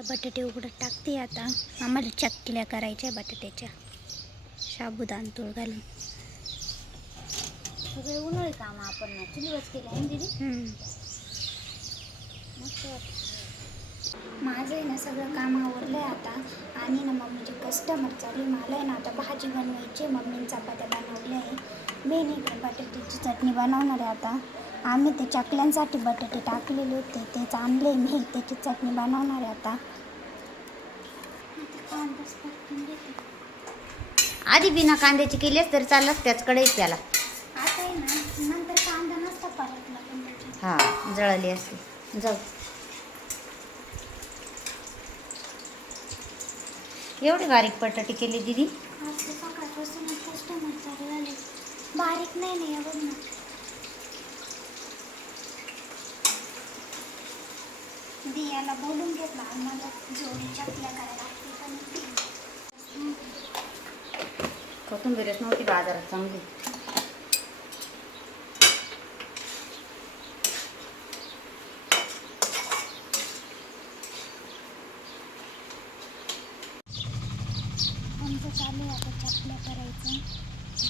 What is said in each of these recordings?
इकडं बटाटे उघडत टाकते आता. आम्हाला चकल्या करायच्या बटाट्याच्या. साबुदाण तूळ घालून. सगळे उन्हाळी काम आपण ना चुलीवच केले आहे ना दीदी? हम्म. मस्त वाटतं माझं आहे ना सगळं काम आवरलं आहे आता. आणि ना मम्मीचे कस्टमर चालू आहे. मला आहे ना आता भाजी बनवायची आहे. मम्मीने चपात्या बनवल्या आहे. मी नाही इकडे बटाट्याची चटणी बनवणार आहे आता. आम्ही ते चकल्यांसाठी बटाटे टाकलेले होते. तेच आणले मी त्याची चटणी बनवणार आहे आता आता कांदाच परतून घेते. आधी बिना कांद्याची केलीस तर चालत त्याच कढईत त्याला. आता आहे ना नंतर कांदा नसता परतला पण त्याच्यात. हा जळाली असते. जाऊ. एवढी बारीक बटाटे केली दीदी. बारीक नाही नाही बघ ना. दियाला बोलून घेतला आम्हाला जोडी चकल्या करायला लागते पण कोथिंबीरच नव्हती बाजारात चांगली. आमचं चालू आहे आता करायचं.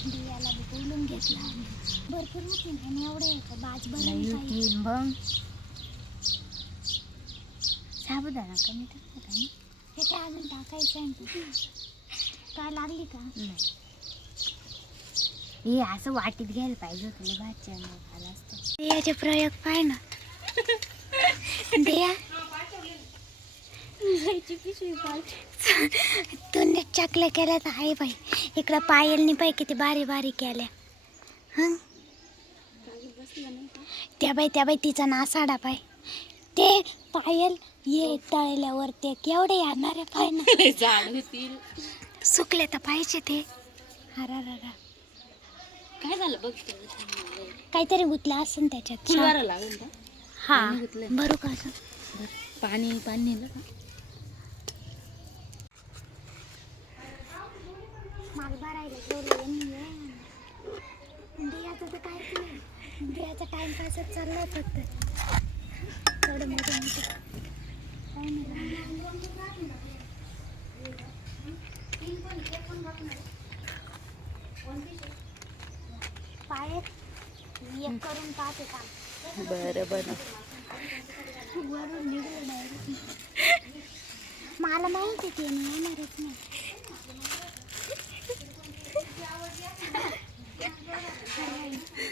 बी बोलून घेतला आम्ही. भरपूर होती आणि एवढे बाज मग साबुदाणा कमी टाकला का नाही? हे काय अजून टाकायचं आहे. काय लागली का? हे असं वाटीत घ्यायला पाहिजे होतं भाजी झाला असतं. प्रयोग पाय ना. दिया तू नीट चकल्या केल्या तर आहे बाई. इकडं पायलनी पाय किती बारी बारी केल्या. हं? त्या बाई त्या बाई तिचा नासाडा पाय. ते पायल ये तळल्यावर ते केवढे येणार आहे पाय ना. सुकले तर पाहिजे ते. हरा काय झालं बघ? काहीतरी गुतलं असेल त्याच्यात. फुलवारा लागेल का? हा पाणी गुंतलंय. भरू का असं? पाणी पाणी नेलं का? माल भरायला तर काहीच नाही दियाचा टाइमपासच चाललाय फक्त. थोडं मोठं मोठं. काही नाही. पाय एक करून पाहते काम. बरं बरं. वरून निघलं डायरेक्ट मला माहिती ते येणारच नाही.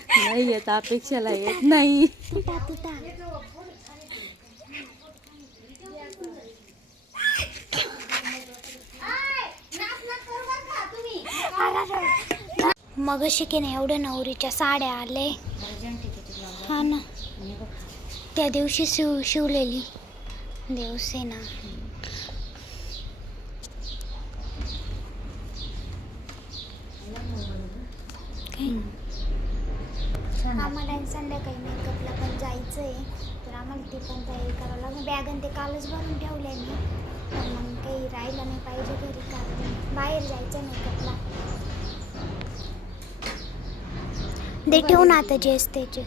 नाही येत अपेक्षाला येत नाही. तुटा तुटा. मग शिकेन एवढ्या नवरीच्या साड्या आले. हा ना. त्या दिवशी शिव शिवलेली. देवसेना ना आम्हाला संध्याकाळी मेकअपला पण जायचं आहे तर आम्हाला ती पण तयारी करावं लागेल. बॅग आणि ते कालच भरून ठेवलं मी. मग काही राहिलं नाही पाहिजे घरी कारण बाहेर जायचं मेकअपला दे ठेवून आता जे असते जे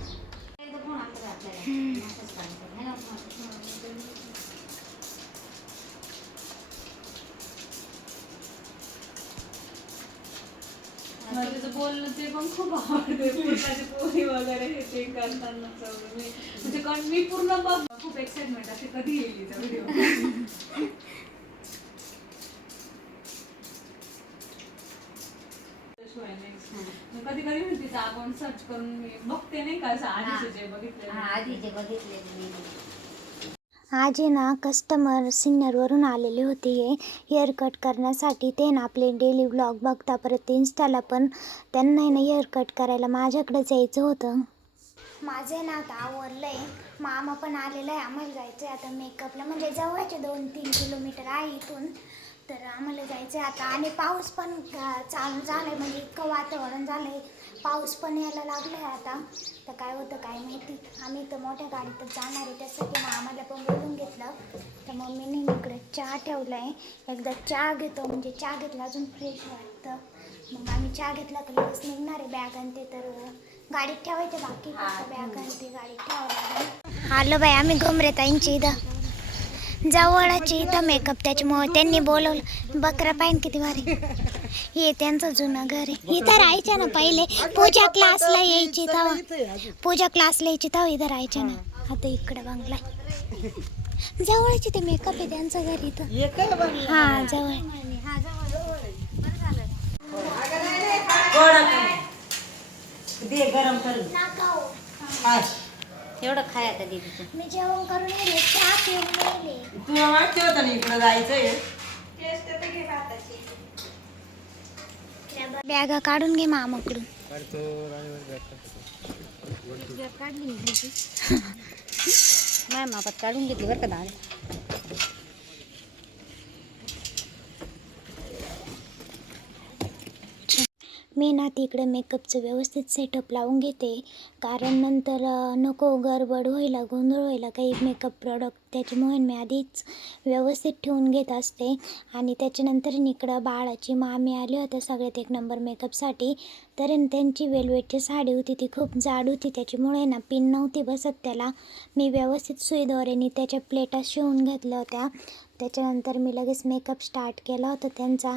बोलणं ते पण खूप आवडते. पूर्णाची पोळी वगैरे हे ते करताना मी म्हणजे कारण मी पूर्ण बघ खूप एक्साइटमेंट असते कधी येईल हिचा व्हिडिओ कधी कधी मी तिचा अकाउंट सर्च करून मी बघते नाही का असं आधीचे जे बघितले आधी जे मी. आज आहे ना कस्टमर सिन्नरवरून आलेले होते. हेअर कट करण्यासाठी ते ना आपले डेली ब्लॉग बघता परत इन्स्टाला पण त्यांना आहे ना हेअर कट करायला माझ्याकडेच यायचं होतं. माझं ना आता आवरलं आहे मामा पण आलेलं आहे. आम्हाला जायचं आहे आता मेकअपला म्हणजे जवळचे दोन तीन किलोमीटर आहे इथून. तर आम्हाला जायचं आहे आता आणि पाऊस पण चालू झालं आहे म्हणजे इतकं वातावरण झालं आहे पाऊस पण यायला लागला आहे आता. तर काय होतं काय माहिती. आम्ही तर मोठ्या गाडीतच जाणार आहे. त्यासाठी मग आम्हाला पण बोलून घेतलं. तर मम्मीने इकडे चहा ठेवला आहे एकदा चहा घेतो. म्हणजे चहा घेतला अजून फ्रेश वाटतं. मग आम्ही चहा घेतला तर लगेच निघणार आहे बॅग आणि ते तर गाडीत ठेवायचे बाकी. बॅग आणि ते गाडीत ठेवावं लागेल. आलो बाई आम्ही घुमरे ताईंची इथं. जवळच इथं मेकअप त्याच्यामुळे त्यांनी बोलवलं. बकरा पाहिन किती भारी. हे त्यांचं जुनं घर आहे. इथं राहायच्या ना पहिले. पूजा क्लासला यायची तेव्हा. पूजा क्लासला यायची तेव्हा इथं राहायच्या ना. आता इकडे बंगला. जवळच ते मेकअप आहे त्यांचं घर इथं. हा जवळ. दे गरम. एवढं खाय आता दीदी तू. मी जेवण करून येले चहा पिऊन येले तुला माहिती होतं ना इकडं जायचंय. बॅगा काढून घे मामाकडून माझ्या मापात काढून घेतली बरं का डाळ मी ना तिकडे मेकअपचं व्यवस्थित सेटअप लावून घेते. कारण नंतर नको गडबड व्हायला गोंधळ व्हायला काही मेकअप प्रॉडक्ट त्याच्यामुळे मी आधीच व्यवस्थित ठेवून घेत असते. आणि त्याच्यानंतर इकडं बाळाची मामी आली होत्या सगळ्यात एक नंबर मेकअपसाठी तर त्यांची वेलवेटची साडी होती ती खूप जाड होती. त्याच्यामुळे ना पिन नव्हती बसत त्याला. मी व्यवस्थित सुईद्वारेने त्याच्या प्लेटा शिवून घेतल्या होत्या. त्याच्यानंतर मी लगेच मेकअप स्टार्ट केला होता त्यांचा.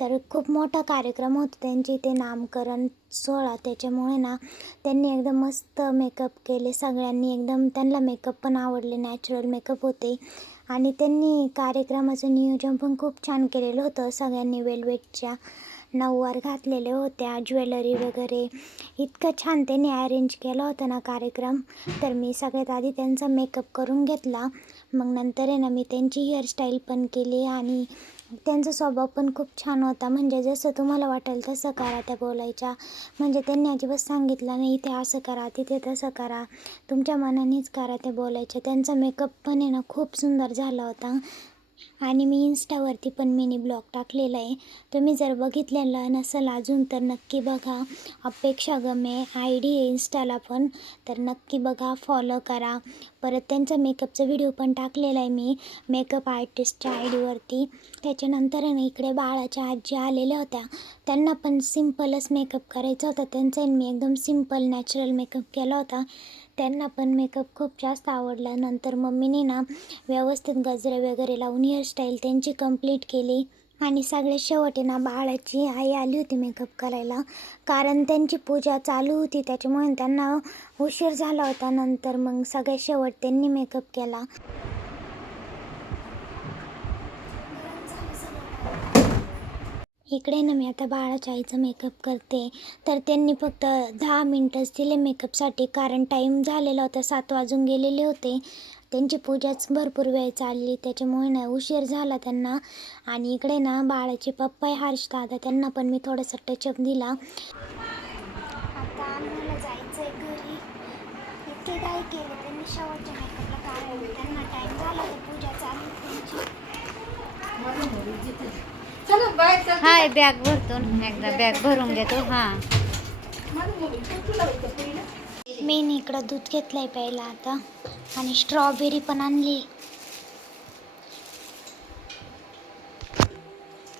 तर खूप मोठा कार्यक्रम होता त्यांची ते नामकरण सोहळा. त्याच्यामुळे ना त्यांनी एकदम मस्त मेकअप केले. सगळ्यांनी एकदम त्यांना मेकअप पण आवडले. नॅचरल मेकअप होते. आणि त्यांनी कार्यक्रमाचं नियोजन पण खूप छान केलेलं होतं. सगळ्यांनी वेलवेटच्या नऊवार घातलेल्या होत्या ज्वेलरी वगैरे. इतकं छान त्यांनी अरेंज केला होता ना कार्यक्रम. तर मी सगळ्यात आधी त्यांचा मेकअप करून घेतला. मग नंतर आहे ना मी त्यांची हेअरस्टाईल पण केली आणि त्यांचा स्वभाव पण खूप छान होता. म्हणजे जसं तुम्हाला वाटेल तसं करा त्या बोलायच्या. म्हणजे त्यांनी अजिबात सांगितलं नाही इथे असं करा तिथे तसं करा. तुमच्या मनानेच करा ते बोलायच्या. त्यांचा मेकअप पण आहे ना खूप सुंदर झाला होता. आणि मी इन्स्टावरती पण मिनी ब्लॉग टाकलेला आहे. तुम्ही जर बघितलेलं नसेल अजून तर नक्की बघा. अपेक्षा गमे आय डी आहे इन्स्टाला पण. तर नक्की बघा फॉलो करा. परत त्यांचा मेकअपचा व्हिडिओ पण टाकलेला आहे मी मेकअप आर्टिस्टच्या आय डीवरती त्याच्यानंतर ना इकडे बाळाच्या आजी आलेल्या होत्या. त्यांना पण सिम्पलच मेकअप करायचा होता. त्यांचा मी एकदम सिंपल नॅचरल मेकअप केला होता. त्यांना पण मेकअप खूप जास्त आवडला. नंतर मम्मीने ना व्यवस्थित गजरे वगैरे लावून हेअरस्टाईल त्यांची कंप्लीट केली. आणि सगळ्यात शेवट ना बाळाची आई आली होती मेकअप करायला. कारण त्यांची पूजा चालू होती त्याच्यामुळे त्यांना उशीर झाला होता. नंतर मग सगळ्यात शेवट त्यांनी मेकअप केला. इकडे ना मी आता बाळाच्या आईचं मेकअप करते. तर त्यांनी फक्त दहा मिनटंच दिले मेकअपसाठी कारण टाईम झालेला होता सात वाजून गेलेले होते. त्यांची पूजाच भरपूर वेळ चालली. त्याच्यामुळे ना उशीर झाला त्यांना. आणि इकडे ना बाळाचे पप्पा आहे हर्ष दादा. त्यांना पण मी थोडासा टचअप दिला. आता आम्हाला जायचं आहे घरी. इतके काय केलं त्यांनी शेवटच्या मेकअपला कारण त्यांना टाईम झाला तर पूजा चालू त्यांची. हाय बॅग भरतो ना. एकदा बॅग भरून घेतो. हा. मी इकडं दूध घेतलंय प्यायला आता. आणि स्ट्रॉबेरी पण आणली.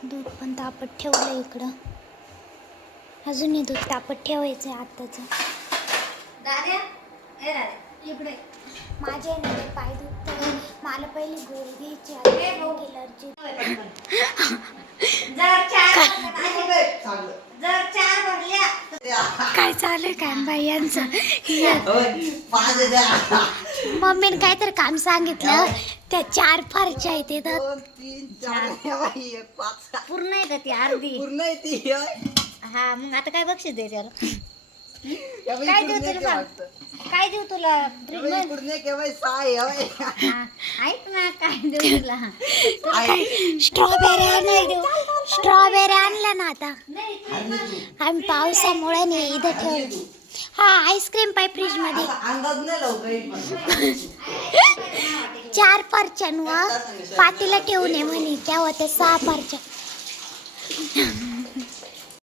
दूध पण तापत ठेवलं इकडं. अजूनही दूध तापत ठेवायचं आहे आत्ताचं इकडे. माझे पाय दुखते मला पहिली गोळी घ्यायची आहे. ॲलर्जी काय चालू आहे काय बाई यांचं मम्मीने काहीतरी काम सांगितलं. त्या चार फारच्या पाच पूर्ण आहे का ती अर्धी. पूर्ण आहे ती हे मग आता काय बक्षीस दे त्याला काय देऊ तुला सांग? काय देऊ तुला. हा, ऐक ना काय देऊ तुला? स्ट्रॉबेरी आणलं स्ट्रॉबेरी आणलं ना आता. आम्ही पावसामुळे नाही इथं ठेवलं हा आईस्क्रीम पाय फ्रीजमध्ये अंदाज नाही लवकर चार फारच्या व पातीला ठेवून ये म्हणे. त्या होत्या सहा फारच्या